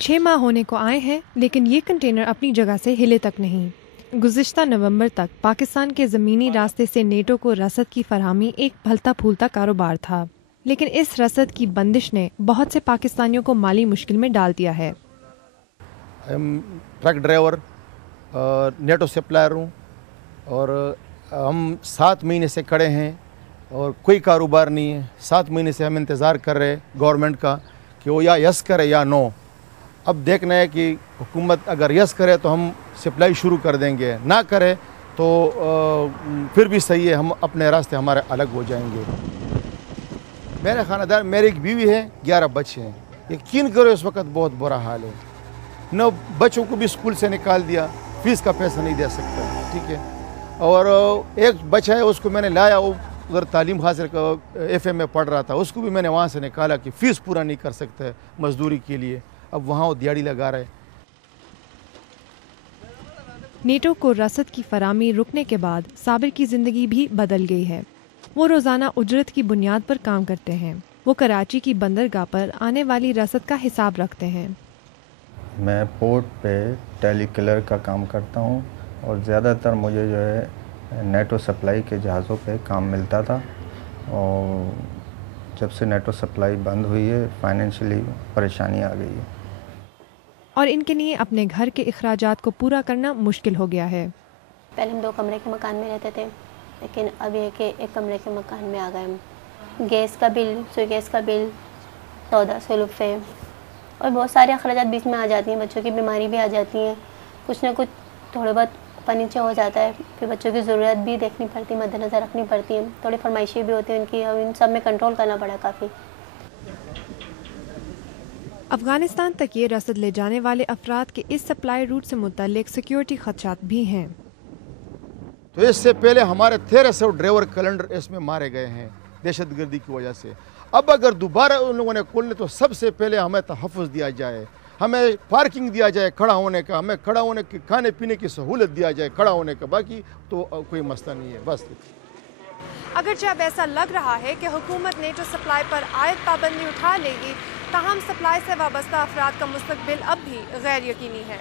6 माह होने को आए हैं, लेकिन ये कंटेनर अपनी जगह से हिले तक नहीं। गुज़िश्ता नवंबर तक पाकिस्तान के ज़मीनी रास्ते से नेटो को रसद की फरहमी एक फलता फूलता कारोबार था, लेकिन इस रसद की बंदिश ने बहुत से पाकिस्तानियों को माली मुश्किल में डाल दिया है। ट्रक ड्राइवर नेटो सप्लायर हूँ और हम 7 महीने से खड़े हैं और कोई कारोबार नहीं है। 7 महीने से हम इंतज़ार कर रहे हैं गवर्नमेंट का कि वो या यस करे या नो। अब देखना है कि हुकूमत अगर यस करे तो हम सप्लाई शुरू कर देंगे, ना करे तो फिर भी सही है, हम अपने रास्ते हमारे अलग हो जाएंगे। मेरे खानदार, मेरी एक बीवी है, 11 बच्चे हैं। यकीन करो इस वक्त बहुत बुरा हाल है। न बच्चों को भी स्कूल से निकाल दिया, फीस का पैसा नहीं दे सकता, ठीक है। और एक बच्चा है, उसको मैंने लाया, वो उधर तालीम हासिल FM में पढ़ रहा था, उसको भी मैंने वहाँ से निकाला कि फ़ीस पूरा नहीं कर सकता मजदूरी के लिए। अब वहाँ वो दिहाड़ी लगा रहे। नेटो को रसद की फरामी रुकने के बाद साबिर की ज़िंदगी भी बदल गई है। वो रोज़ाना उजरत की बुनियाद पर काम करते हैं। वो कराची की बंदरगाह पर आने वाली रसद का हिसाब रखते हैं। मैं पोर्ट पे टेली किलर का काम करता हूँ और ज़्यादातर मुझे जो है नेटो सप्लाई के जहाज़ों पे काम मिलता था, और जब से नेटो सप्लाई बंद हुई है फाइनेंशियली परेशानी आ गई है और इनके लिए अपने घर के अखराजात को पूरा करना मुश्किल हो गया है। पहले हम 2 कमरे के मकान में रहते थे, लेकिन अब ये कि 1 कमरे के मकान में आ गए हम। गैस का बिल, सुई गैस का बिल, 1400 रुपये और बहुत सारे अखराजात बीच में आ जाती हैं। बच्चों की बीमारी भी आ जाती है, कुछ ना कुछ थोड़े बहुत ऊपर नीचे हो जाता है। फिर बच्चों की ज़रूरत भी देखनी पड़ती है, मद्देनज़र रखनी पड़ती है। थोड़ी फरमाइशें भी होती हैं उनकी, और इन सब में कंट्रोल करना पड़ा काफ़ी। अफगानिस्तान तक ये रसद ले जाने वाले अफराद के इस सप्लाई रूट से मुतल्लिक सिक्योरिटी खदशात भी हैं। तो इससे पहले हमारे 1300 ड्राइवर कैलेंडर इसमें मारे गए हैं दहशतगर्दी की वजह से। अब अगर दोबारा उन लोगों ने खोलने तो सबसे पहले हमें तहफ़्फ़ुज़ दिया जाए, हमें पार्किंग दिया जाए खड़ा होने का, हमें खड़ा होने की खाने पीने की सहूलत दिया जाए खड़ा होने का, बाकी तो कोई मसला नहीं है। बस अगरचे अब ऐसा लग रहा है कि हुकूमत नेटो सप्लाई पर आयद पाबंदी उठा लेगी, ताहम सप्लाई से वाबस्ता अफराद का मुस्तकबिल अब भी गैर यकीनी है।